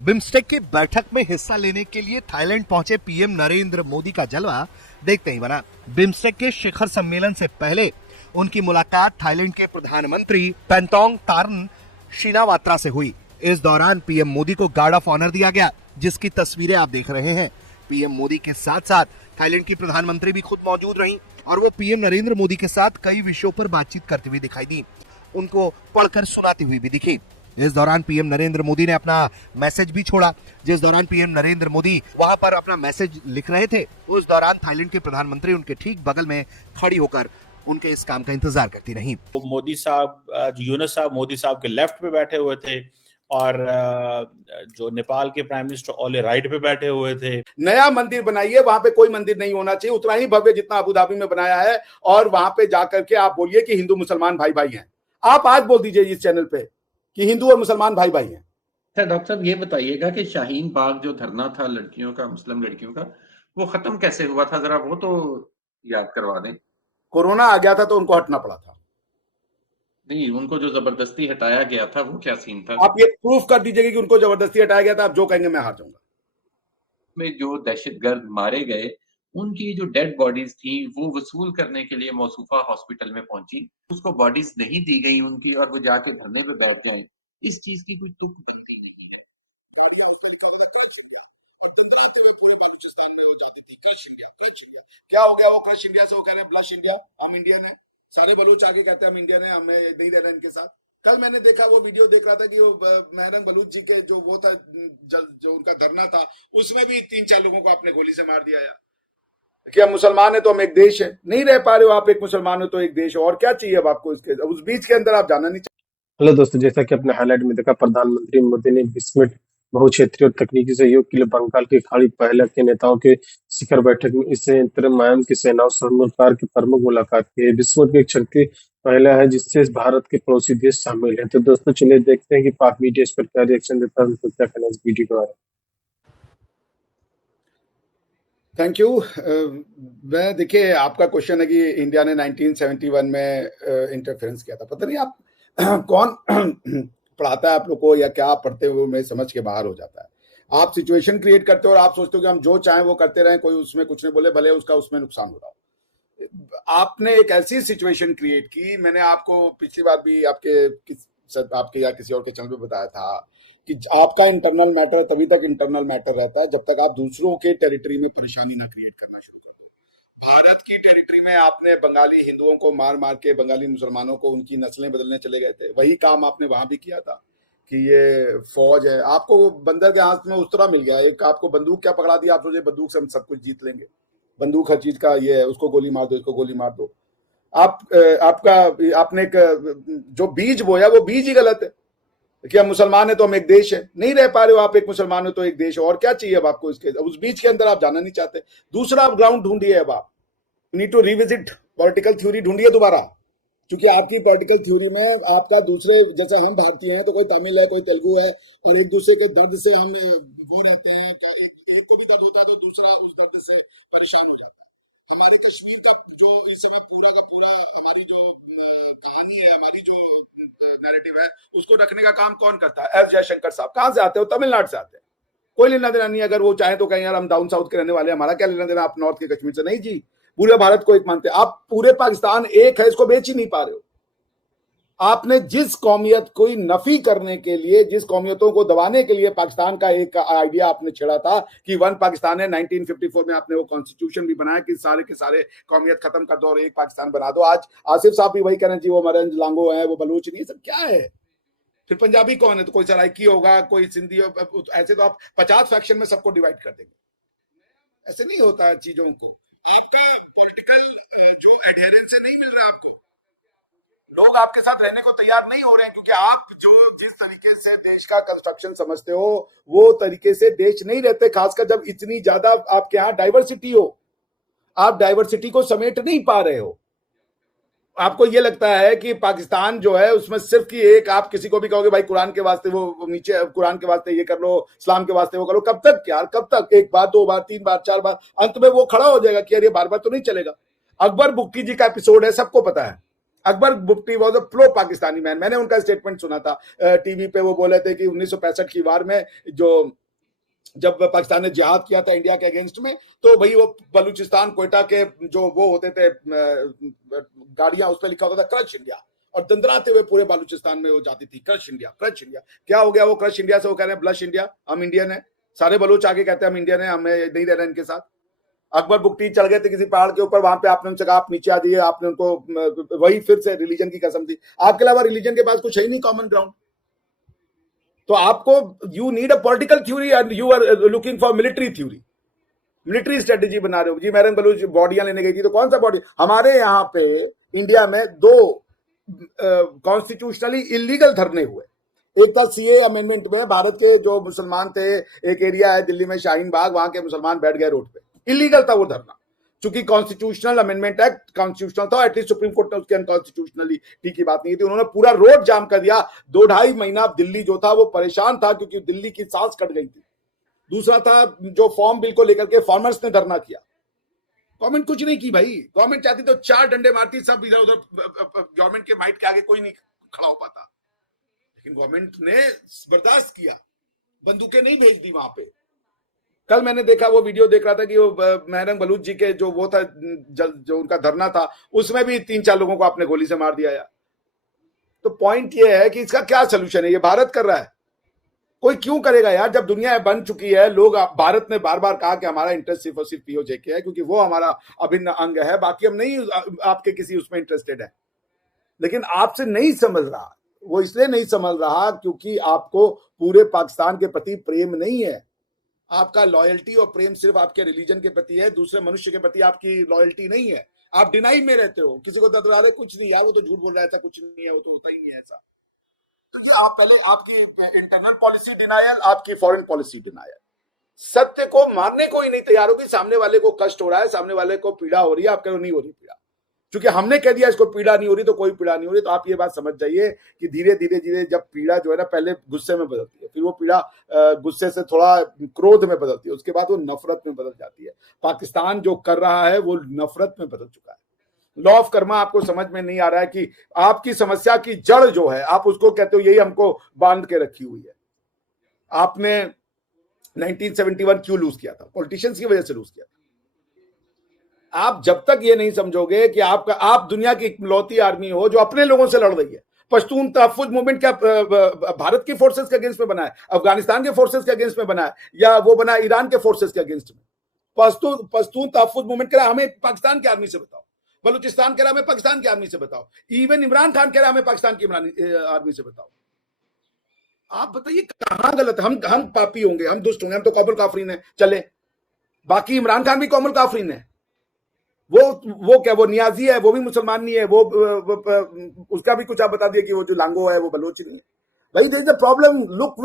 BIMSTEC की बैठक में हिस्सा लेने के लिए थाईलैंड पहुंचे पीएम नरेंद्र मोदी का जलवा देखते ही बना। बिम्स्टेक के शिखर सम्मेलन से पहले उनकी मुलाकात थाईलैंड के प्रधानमंत्री पेंटोंग तारन शिनावात्रा से हुई। इस दौरान पीएम मोदी को गार्ड ऑफ ऑनर दिया गया, जिसकी तस्वीरें आप देख रहे हैं। पीएम मोदी के साथ साथ थाईलैंड की प्रधानमंत्री भी खुद मौजूद रहीं और वो पीएम नरेंद्र मोदी के साथ कई विषयों पर बातचीत करती हुई दिखाई दी, उनको पढ़कर सुनाती हुई भी दिखी। इस दौरान पीएम नरेंद्र मोदी ने अपना मैसेज भी छोड़ा। जिस दौरान पीएम नरेंद्र मोदी वहां पर अपना मैसेज लिख रहे थे, उस दौरान थाईलैंड के प्रधानमंत्री उनके ठीक बगल में खड़ी होकर उनके इस काम का इंतजार करती रही। मोदी साहब, यूनुस साहब मोदी साहब के लेफ्ट पे बैठे हुए थे और जो नेपाल के प्राइम मिनिस्टर ओले राइट पे बैठे हुए थे। नया मंदिर बनाइए, वहां पे कोई मंदिर नहीं होना चाहिए, उतना ही भव्य जितना अबू धाबी में बनाया है, और वहां पे जाकर के आप बोलिए कि हिंदू मुसलमान भाई भाई हैं। आप आज बोल दीजिए इस चैनल पे कि हिंदू और मुसलमान भाई भाई हैं। अच्छा डॉक्टर साहब, ये बताइएगा कि शाहीन बाग जो धरना था लड़कियों का, मुस्लिम लड़कियों का, वो खत्म कैसे हुआ था, जरा वो तो याद करवा दें। कोरोना आ गया था तो उनको हटना पड़ा था। नहीं, उनको जो जबरदस्ती हटाया गया था वो क्या सीन था? आप ये प्रूफ कर दीजिएगा कि उनको जबरदस्ती हटाया गया था। आप जो कहेंगे मैं हार जाऊंगा। में जो दहशतगर्द मारे गए, उनकी जो डेड बॉडीज थी वो वसूल करने के लिए मौसूफा हॉस्पिटल में पहुंची, उसको बॉडीज नहीं दी गई उनकी और वो जाके धरने पे बैठ गए। इस चीज की कुछ क्या हो गया? वो क्रश इंडिया से वो कह रहे हैं ब्लश इंडिया, हम इंडियन है। सारे बलूच आगे कहते हैं हम इंडियन है, हमें नहीं रहना इनके साथ। कल मैंने देखा, वो वीडियो देख रहा था कि वो मेहरन बलूच जी के जो वो था, जो उनका धरना था, उसमें भी 3-4 लोगों को आपने गोली से मार दिया यार। कि हम मुसलमान है तो हम एक देश है, नहीं रह पा रहे हो आप। एक मुसलमान हो तो एक देश, और क्या चाहिए अब आपको? इसके उस बीच के अंदर आप जाना नहीं चाहिए। हेलो दोस्तों, जैसा कि अपने हाईलाइट में देखा, प्रधानमंत्री मोदी ने 20 मिनट बहुक्षेत्रीय और तकनीकी सहयोग के लिए बंगाल की खाड़ी पहला के नेताओं के शिखर बैठक में इस अंतरम्यान की सेनाओं सरोकार की प्रमुख मुलाकात की है। विश्व की एक शक्ति पहला है जिससे भारत के पड़ोसी देश शामिल हैं। तो दोस्तों चलिए देखते हैं कि पाक मीडिया इस पर क्या रिएक्शन देता है, उनको क्या कहना है इस वीडियो के बारे में। Thank you. मैं देखिए, आपका क्वेश्चन है कि इंडिया ने 1971 में इंटरफेरेंस किया था। पता नहीं आप कौन पढ़ाता है आप लोग को, या क्या पढ़ते हो, मेरे समझ के बाहर हो जाता है। आप सिचुएशन क्रिएट करते हो और आप सोचते हो कि हम जो चाहें वो करते रहें, कोई उसमें कुछ नहीं बोले, भले उसका उसमें नुकसान हो रहा हो। आपने एक ऐसी सिचुएशन क्रिएट की, मैंने आपको पिछली बार भी आपके या किसी और के चैनल पे बताया था कि आपका इंटरनल मैटर तभी तक इंटरनल मैटर रहता है जब तक आप दूसरों के टेरिटरी में परेशानी ना क्रिएट करना शुरू करें। भारत की टेरिटरी में आपने बंगाली हिंदुओं को मार मार के, बंगाली मुसलमानों को उनकी नस्लें बदलने चले गए थे। वही काम आपने वहां भी किया था कि ये फौज है, आपको बंदर के हाथ में उस तरह मिल गया। एक आपको बंदूक क्या पकड़ा दिया, आप सोचे बंदूक से हम सब कुछ जीत लेंगे। बंदूक हर चीज का ये है, उसको गोली मार दो, इसको गोली मार दो। आपने एक जो बीज बोया वो बीज ही गलत है कि हम मुसलमान है तो हम एक देश है, नहीं रह पा रहे हो आप। एक मुसलमान हो तो एक देश, और क्या चाहिए अब आपको? इसके उस बीच के अंदर आप जाना नहीं चाहते। दूसरा आप ग्राउंड ढूंढिए। अब आप need to revisit political theory, ढूंढिए दोबारा। क्योंकि आपकी पॉलिटिकल थ्योरी में आपका दूसरे, जैसे हम भारतीय हैं तो कोई तमिल है, कोई तेलुगु है, और एक दूसरे के दर्द से हम वो रहते हैं। एक को भी दर्द होता है तो दूसरा उस दर्द से परेशान हो जाता है। हमारे कश्मीर का जो इस समय पूरा का पूरा हमारी जो कहानी है, हमारी जो नैरेटिव है, उसको रखने का काम कौन करता है? एस जयशंकर साहब। कहां से आते हो? तमिलनाडु से आते हैं। कोई लेना देना नहीं। अगर वो चाहे तो कहें यार हम डाउन साउथ के रहने वाले हैं, हमारा क्या लेना देना आप नॉर्थ के कश्मीर से? नहीं जी, पूरे भारत को एक मानते हैं आप। पूरे पाकिस्तान एक है, इसको बेच ही नहीं पा रहे हो। आपने जिस कौमियत को नफी करने के लिए, जिस कौमियतों को दबाने के लिए पाकिस्तान का एक आइडिया आपने छेड़ा था कि वन पाकिस्तान है, 1954 में आपने वो कॉन्स्टिट्यूशन भी बनाया कि सारे के सारे कौमियत खत्म कर दो और एक पाकिस्तान बना दो। आज आसिफ साहब भी वही कह रहे हैं जी, वो मरंज लांगो है, वो बलूच नहीं, सब क्या है? फिर पंजाबी कौन है? तो कोई सराइकी होगा, कोई सिंधी। ऐसे तो आप 50 फैक्शन में सबको डिवाइड कर देंगे। ऐसे नहीं होता है चीजों को। आपका पॉलिटिकल जो एडहेरेंस है नहीं मिल रहा आपको। लोग आपके साथ रहने को तैयार नहीं हो रहे हैं क्योंकि आप जो जिस तरीके से देश का कंस्ट्रक्शन समझते हो वो तरीके से देश नहीं रहते। खासकर जब इतनी ज्यादा आपके यहाँ डाइवर्सिटी हो, आप डाइवर्सिटी को समेट नहीं पा रहे हो। आपको ये लगता है कि पाकिस्तान जो है उसमें सिर्फ की एक, आप किसी को भी कहोगे भाई कुरान के वास्ते वो नीचे, कुरान के वास्ते ये कर लो, इस्लाम के वास्ते वो करो। कब तक यार, कब तक? एक बार, दो बार, तीन बार, चार बार, अंत में वो खड़ा हो जाएगा कि यार ये बार बार तो नहीं चलेगा। अकबर बुक्की जी का एपिसोड है, सबको पता है। अकबर बुफ्टी was a pro Pakistani man. मैंने उनका स्टेटमेंट सुना था टीवी पे। वो बोले थे कि 1965 की वार में जब पाकिस्तान ने जिहाद किया था इंडिया के अगेंस्ट में, तो भाई वो बलूचिस्तान कोयटा के जो वो होते थे गाड़ियां, उस पर लिखा होता था क्रश इंडिया, और दंदराते हुए पूरे बलूचिस्तान में वो जाती थी क्रश इंडिया क्रश इंडिया। क्या हो गया वो क्रश इंडिया से? वो कह रहे हैं ब्लश इंडिया, हम इंडियन है। सारे बलूच आगे कहते हैं हम इंडियन है, हमें नहीं रहना इनके साथ। अकबर बुकटी चढ़ गए थे किसी पहाड़ के ऊपर, वहां पे आपने उनसे कहा आप नीचे आ जाइए, आपने उनको वही फिर से रिलीजन की कसम दी। आपके अलावा रिलीजन के पास कुछ है ही नहीं कॉमन ग्राउंड। तो आपको you need a political theory and you are looking for military theory, military strategy बना रहे हो। जी मैरंग बलूच बॉडियां लेने गई थी, तो कौन सा बॉडी? हमारे यहाँ पे इंडिया में 2 कॉन्स्टिट्यूशनली इलीगल धरने हुए। एक था सीए अमेंडमेंट में, भारत के जो मुसलमान थे, एक एरिया है दिल्ली में शाहीन बाग, वहां के मुसलमान बैठ गए रोड पे, इलीगल था वो धरना। चूंकि कॉन्स्टिट्यूशनल अमेंडमेंट एक्ट कॉन्स्टिट्यूशनल था, एटलीस्ट सुप्रीम कोर्ट ने उसके अनकॉन्स्टिट्यूशनलिटी की बात नहीं थी। उन्होंने पूरा रोड जाम कर दिया। 2-2.5 महीना दिल्ली जो था वो परेशान था, क्योंकि दिल्ली की सांस कट गई थी। दूसरा था जो फॉर्म बिल को लेकर के फार्मर्स ने धरना किया। गवर्नमेंट कुछ नहीं की भाई। गवर्नमेंट चाहती तो 4 डंडे मारती, सब इधर उधर, गवर्नमेंट के माइट के आगे कोई नहीं खड़ा हो पाता। लेकिन गवर्नमेंट ने बर्दाश्त किया, बंदूकें नहीं भेज दी वहां पे। कल मैंने देखा, वो वीडियो देख रहा था कि वो महरंग बलूच जी के जो वो था, जो उनका धरना था, उसमें भी 3-4 लोगों को आपने गोली से मार दिया यार। तो पॉइंट ये है कि इसका क्या सोल्यूशन है? ये भारत कर रहा है, कोई क्यों करेगा यार? जब दुनिया बन चुकी है, लोग, भारत ने बार बार कहा कि हमारा इंटरेस्ट सिर्फ और सिर्फ पीओजे के है, क्योंकि वो हमारा अभिन्न अंग है, बाकी हम नहीं आपके किसी उसमें इंटरेस्टेड है। लेकिन आपसे नहीं समझ रहा। वो इसलिए नहीं समझ रहा क्योंकि आपको पूरे पाकिस्तान के प्रति प्रेम नहीं है। आपका लॉयल्टी और प्रेम सिर्फ आपके रिलीजन के प्रति है, दूसरे मनुष्य के प्रति आपकी लॉयल्टी नहीं है। आप डिनाई में रहते हो, किसी को दतरा रहे कुछ नहीं यार, वो तो झूठ बोल रहा है, ऐसा कुछ नहीं है, वो तो होता ही नहीं है ऐसा। तो ये आप पहले आपकी इंटरनल पॉलिसी डिनायल, आपकी फॉरेन पॉलिसी डिनायल। सत्य को मानने को ही नहीं तैयार होगी। सामने वाले को कष्ट हो रहा है, सामने वाले को पीड़ा हो रही है, आप कह रहे हो नहीं हो रही पीड़ा, क्योंकि हमने कह दिया इसको पीड़ा नहीं हो रही, तो कोई पीड़ा नहीं हो रही। तो आप ये बात समझ जाइए कि धीरे धीरे जब पीड़ा जो है ना, पहले गुस्से में बदलती है, फिर वो पीड़ा गुस्से से थोड़ा क्रोध में बदलती है, उसके बाद वो नफरत में बदल जाती है। पाकिस्तान जो कर रहा है वो नफरत में बदल चुका है। लॉ ऑफ कर्मा आपको समझ में नहीं आ रहा है कि आपकी समस्या की जड़ जो है, आप उसको कहते हो यही हमको बांध के रखी हुई है। आपने 1971 क्यों लूज किया था? पॉलिटिशियंस की वजह से लूज किया था। आप जब तक ये नहीं समझोगे कि आप दुनिया की इकलौती आर्मी हो जो अपने लोगों से लड़ रही है। पश्तून तहफ्फुज मूवमेंट क्या भारत के फोर्सेस के अगेंस्ट में बना है? अफगानिस्तान के फोर्सेस के अगेंस्ट में बना है? या वो बना है ईरान के फोर्सेस के अगेंस्ट में? पश्तून तहफ्फुज मूवमेंट कह रहा है हमें पाकिस्तान की आर्मी से बताओ, बलूचिस्तान कह रहा है हमें पाकिस्तान की आर्मी से बताओ, इवन इमरान खान कह रहा है हमें पाकिस्तान की आर्मी से बताओ। आप बताइए कहां गलत है? हम पापी होंगे, हम दुष्ट होंगे, हम तो कौमुल काफरीन है चले, बाकी इमरान खान भी कौमुल काफरीन है। वो क्या, वो नियाजी है, वो भी मुसलमान नहीं है, वो उसका भी कुछ आप बता दिए कि वो जो लांगो है वो बलोच नहीं है। भाई there is a problem, look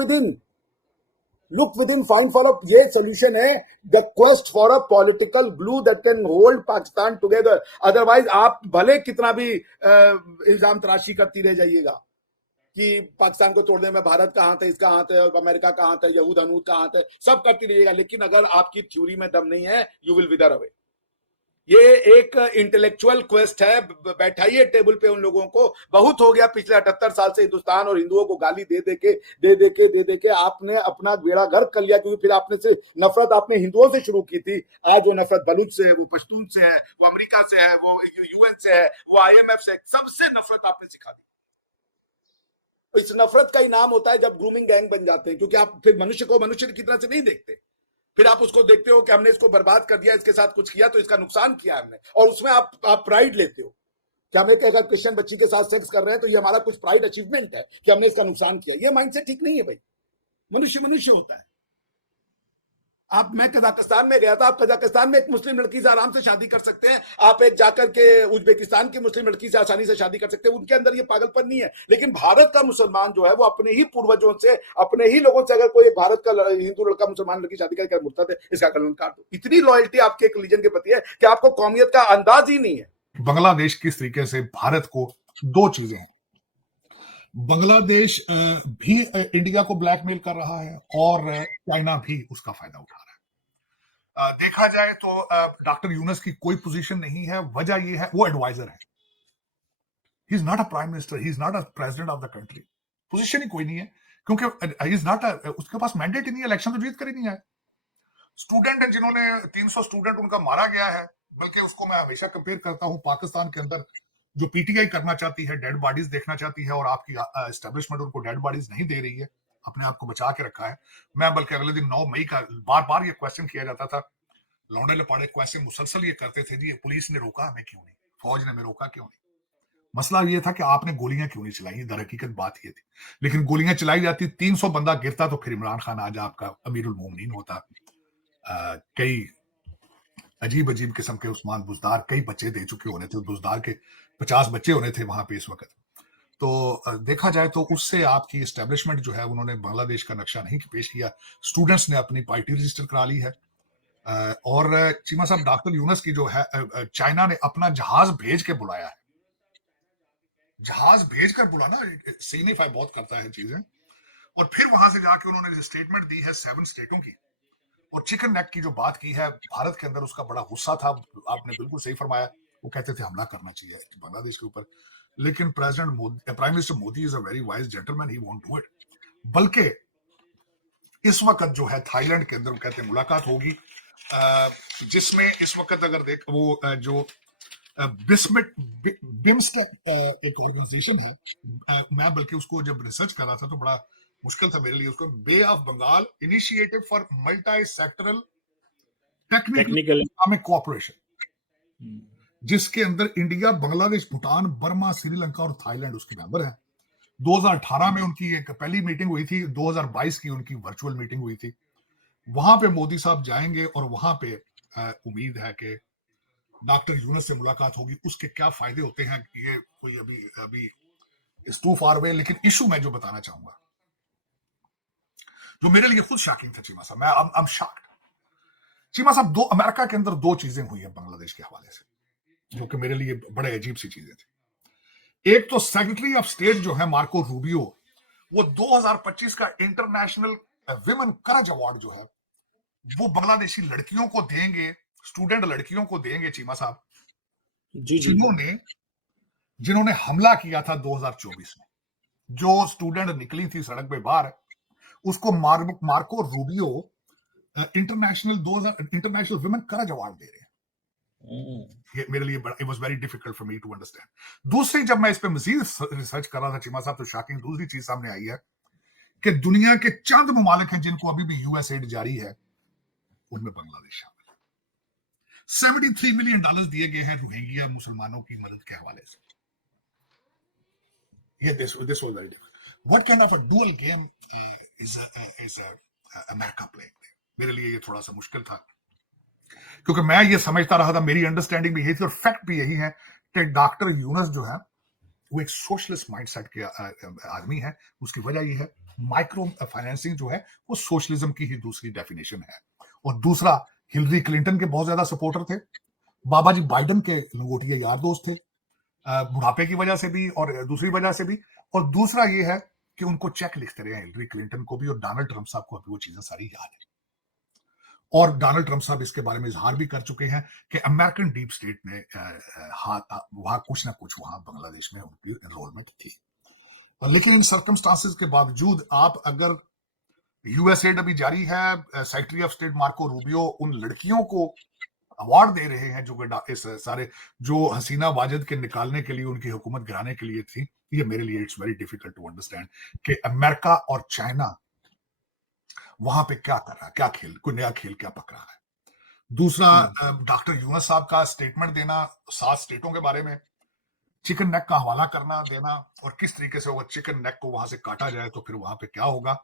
within, find for a, ये सोल्यूशन है, the quest for a political glue that can hold Pakistan together. Otherwise आप भले कितना भी इल्जाम तराशी करती रह जाइएगा कि पाकिस्तान को तोड़ने में भारत का हाथ है, इसका हाथ है, अमेरिका का हाथ है, यहूद हनूद का हाथ है, सब करती रहिएगा, लेकिन अगर आपकी थ्योरी में दम नहीं है, यू विल विदर अवे। ये एक इंटेलेक्चुअल क्वेस्ट है, बैठाइए टेबल पे उन लोगों को। बहुत हो गया पिछले 78 साल से हिंदुस्तान और हिंदुओं को गाली दे दे के आपने अपना बेड़ा गर्क कर लिया, क्योंकि फिर आपने से नफरत आपने हिंदुओं से शुरू की थी। आज वो नफरत बलूच से है, वो पश्तून से है, वो अमेरिका से है, वो यूएन से है, वो IMF से, सबसे नफरत आपने सिखा दी। इस नफरत का ही नाम होता है जब ग्रूमिंग गैंग बन जाते हैं, क्योंकि आप फिर मनुष्य को मनुष्य की तरह से नहीं देखते। फिर आप उसको देखते हो कि हमने इसको बर्बाद कर दिया, इसके साथ कुछ किया तो इसका नुकसान किया हमने, और उसमें आप प्राइड लेते हो कि हम एक अगर क्रिश्चियन बच्ची के साथ सेक्स कर रहे हैं तो ये हमारा कुछ प्राइड अचीवमेंट है कि हमने इसका नुकसान किया। ये माइंडसेट ठीक नहीं है भाई। मनुष्य होता है। मैं कजाकिस्तान में गया था, आप कजाकिस्तान में एक मुस्लिम लड़की से आराम से शादी कर सकते हैं, आप एक जाकर के उज्बेकिस्तान की मुस्लिम लड़की से आसानी से शादी कर सकते हैं, उनके अंदर ये पागलपन नहीं है। लेकिन भारत का मुसलमान जो है वो अपने ही पूर्वजों से, अपने ही लोगों से, अगर कोई भारत का हिंदू लड़का मुसलमान लड़की शादी करके मुर्तद है, इसका कलम काट दो। इतनी लॉयल्टी आपके एक रिलीजन के प्रति है कि आपको कौमियत का अंदाज ही नहीं है। बांग्लादेश किस तरीके से भारत को, 2 चीजें हैं, बांग्लादेश भी इंडिया को ब्लैकमेल कर रहा है और चाइना भी उसका फायदा उठा रहा है। देखा जाए तो डॉक्टर यूनुस की कोई पोजीशन नहीं है, वजह यह है वो एडवाइजर है। He is not a prime minister, he is not a president of the country, position ही कोई नहीं है, क्योंकि ही इज नॉट उसके पास मैंडेट ही नहीं है, इलेक्शन तो जीत कर ही नहीं आए। स्टूडेंट है जिन्होंने 300 स्टूडेंट उनका मारा गया है, बल्कि उसको मैं हमेशा कंपेयर करता हूं पाकिस्तान के अंदर जो पीटीआई करना चाहती है, डेड बॉडीज देखना चाहती है, और आपकी एस्टेब्लिशमेंट उनको डेड बॉडीज नहीं दे रही है, अपने आप को बचा के रखा है। मैं बल्कि अगले दिन 9 मई का बार बार ये क्वेश्चन किया जाता था, लौंडे लपाड़े क्वेश्चन मुसलसल ये करते थे, जी पुलिस ने रोका हमें क्यों नहीं, फौज ने हमें रोका क्यों नहीं। मसला ये था कि आपने गोलियां क्यों नहीं चलाई, दर हकीकत बात ये थी। लेकिन गोलियां चलाई जाती, 300 बंदा गिरता, तो फिर इमरान खान आज आपका अमीरुल मोमिनीन होता। कई अजीब अजीब किस्म के उस्मान बुजदार कई बच्चे दे चुके होने थे, बुजदार के 50 बच्चे होने थे वहां पे इस वक्त। तो देखा जाए तो उससे आपकी एस्टेब्लिशमेंट जो है, उन्होंने बांग्लादेश का नक्शा नहीं पेश किया, स्टूडेंट्स ने अपनी पार्टी रजिस्टर करा ली है। और चीमा साहब, डॉक्टर यूनुस की जो है, चाइना ने अपना जहाज भेज के बुलाया है, जहाज भेजकर बुलाना सिग्निफाई बहुत करता है चीजें। और फिर वहां से जाके उन्होंने स्टेटमेंट दी है 7 स्टेटों की, और चिकन नेक की जो बात की है, भारत के अंदर उसका बड़ा गुस्सा था। आपने बिल्कुल सही फरमाया, वो कहते थे हमला करना चाहिए बांग्लादेश के ऊपर, लेकिन president Modi, prime minister Modi is a very wise gentleman, he won't do it. बल्कि इस वक्त जो है थाईलैंड के अंदर वो कहते हैं मुलाकात होगी, जिसमें इस वक्त अगर देख वो जो बिम्स्टेक एक ऑर्गेनाइजेशन है, मैं बल्कि उसको जब रिसर्च कर रहा था तो बड़ा मुश्किल था मेरे लिए उसको, Bay of Bengal initiative for multi sectoral technical economic cooperation, जिसके अंदर इंडिया, बांग्लादेश, भूटान, बर्मा, श्रीलंका और थाईलैंड उसके मेंबर हैं। 2018 में उनकी एक पहली मीटिंग हुई थी, 2022 की उनकी वर्चुअल मीटिंग हुई थी। वहां पे मोदी साहब जाएंगे और वहां पे उम्मीद है कि डॉक्टर यूनुस से मुलाकात होगी। उसके क्या फायदे होते हैं ये कोई अभी इज टू फार अवे, लेकिन इशू मैं जो बताना चाहूंगा, जो मेरे लिए खुद शॉकिंग था चीमा साहब, आई एम शॉक्ड। चीमा साहब, अमेरिका के अंदर 2 चीजें हुई है बांग्लादेश के हवाले से, जो कि मेरे लिए बड़े अजीब सी चीजें थी। एक तो सेक्रेटरी ऑफ स्टेट जो है मार्को रूबियो, वो 2025 का इंटरनेशनल विमेन करेज अवार्ड जो है वो बांग्लादेशी लड़कियों को देंगे, स्टूडेंट लड़कियों को देंगे चीमा साहब, जिन्होंने हमला किया था 2024 में। जो स्टूडेंट निकली थी सड़क पे बाहर, उसको Marco Rubio international women courage award दे रहे हैं। ये मेरे लिए it was very difficult for me to understand. दूसरी, जब मैं इस पे मजीद रिसर्च कर रहा था चीमा साहब, तो शॉकिंग दूसरी चीज सामने आई है कि दुनिया के चंद ममालिक हैं जिनको अभी भी यूएस एड जारी है, उनमें बांग्लादेश शामिल है। $73 मिलियन दिए गए हैं रोहिंग्या मुसलमानों की मदद के हवाले से। This was very difficult. What kind of a dual game is America playing? मेरे लिए ये थोड़ा सा मुश्किल था, क्योंकि मैं ये समझता रहा था, मेरी अंडरस्टैंडिंग भी यही थी और फैक्ट भी यही है कि डॉक्टर यूनुस जो है वो एक सोशलिस्ट माइंडसेट के आदमी है। उसकी वजह ये है, माइक्रो फाइनेंसिंग जो है वो सोशलिज्म की ही दूसरी डेफिनेशन है। और दूसरा, हिलरी क्लिंटन के बहुत ज्यादा सपोर्टर थे, बाबा जी बाइडन के लंगोटिया यार दोस्त थे, बुढ़ापे की वजह से भी और दूसरी वजह से भी। और दूसरा ये है कि उनको चेक लिखते रहे हिलरी क्लिंटन को भी, और डोनाल्ड ट्रंप साहब को अभी वो चीजें सारी याद है। और डोनाल्ड ट्रंप साहब इसके बारे में इजहार भी कर चुके हैं कि अमेरिकन डीप स्टेट ने वहां कुछ ना कुछ वहां बांग्लादेश में उनकी इन्वॉल्वमेंट थी। लेकिन इन सर्कमस्टांसेस के बावजूद, आप अगर यूएसएड अभी जारी है, secretary of state Marco Rubio उन लड़कियों को अवार्ड दे रहे हैं जो इस सारे जो हसीना वाजिद के निकालने के लिए, उनकी हुकूमत गिराने के लिए थी। ये मेरे लिए it's very difficult to understand कि अमेरिका और चाइना वहां पे क्या कर रहा है, क्या खेल, कोई नया खेल क्या पक रहा है। दूसरा, डॉक्टर यूनुस साहब का स्टेटमेंट देना 7 स्टेटों के बारे में, चिकन नेक का हवाला करना देना, और किस तरीके से वो चिकन नेक को वहां से काटा जाए तो फिर वहां पे क्या होगा।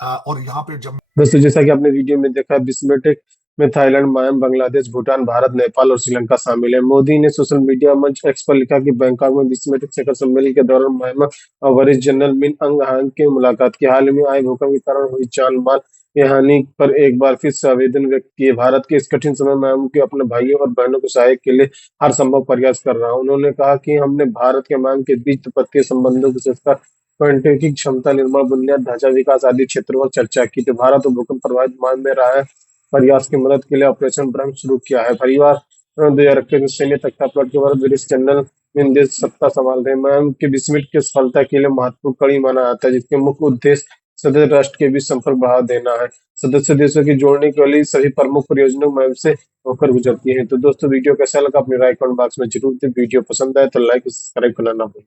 और यहाँ पे जब दोस्तों, जैसा कि आपने वीडियो में देखा, बिस्मटेक में थाईलैंड, म्यांमार, बांग्लादेश, भूटान, भारत, नेपाल और श्रीलंका शामिल है। मोदी ने सोशल मीडिया मंच एक्स पर लिखा कि बैंकॉक में बिस्मटेक शिखर सम्मेलन के दौरान म्यांमार और वरिष्ठ जनरल मिन अंग ह्यांग की मुलाकात की। हाल में आए भूकंप के कारण हुई जान माल की हानि पर एक बार फिर से आवेदन व्यक्त किए। भारत के इस कठिन समय में म्यांमार के अपने भाइयों और बहनों को सहायता के लिए हर संभव प्रयास कर रहा है। उन्होंने कहा कि हमने भारत के म्यांमार के बीच द्विपक्षीय संबंधों की संस्कार, की क्षमता निर्माण, बुनियाद ढांचा विकास आदि क्षेत्रों पर चर्चा की। तो भारत और भूकंप प्रभावित म्यांमार में राहत प्रयास की मदद के लिए ऑपरेशन ब्रह्म शुरू किया है। परिवार 2021 में सैन्य तख्तापलट के बाद वरिष्ठ जनरल इन देश सत्ता संभाल रहे हैं। मैम के बिस्मिट की सफलता के लिए महत्वपूर्ण कड़ी माना जाता है, जिसके मुख्य उद्देश्य सदस्य राष्ट्र के बीच संपर्क बढ़ावा देना है। सदस्य देशों की जोड़ने के लिए सभी प्रमुख परियोजनाओं मैम से होकर गुजरती हैं। तो दोस्तों वीडियो कैसा लगा अपनी राय कमेंट बॉक्स में जरूर दें। वीडियो पसंद आए तो लाइक और सब्सक्राइब करना ना भूलें।